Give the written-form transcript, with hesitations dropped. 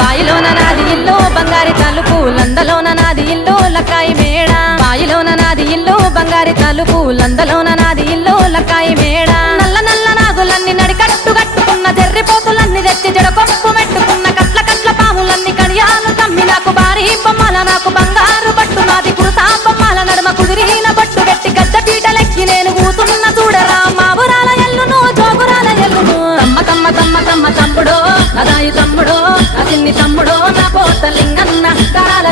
బాయిలోన నాది ఇల్లు బంగారి తలుపు లందలోన నాది ఇల్లు లక్కాయి మేడ బాయిలోన నాది ఇల్లు బంగారి తలుపు లందలోన నాది ఇల్లు లక్కాయి మేడ నల్ల నల్ల నాగులన్నీ నడికట్టు కట్టుకున్న జర్రిపోతులన్నీ తెచ్చి జడకొప్పు మెట్టుకున్న కట్ల కట్ల పాములన్నీ కడియాలు తమ్మి నాకు భారీ బొమ్మల నాకు బంగారు పట్టు నాది కురుసా బొమ్మల నడుమ కుదిరిన పట్టు గట్టి గద్ద పీటలెక్కి నేను కూతున్న చూడరా మా ఊరాల ఎల్లును జోగురాల ఎల్లును తమ్మ తమ్మ తమ్మ తమ్మ తమ్ముడో నదాయి తమ్ముడో నా చిన్ని తమ్ముడో నా పోత లింగన్న కరాల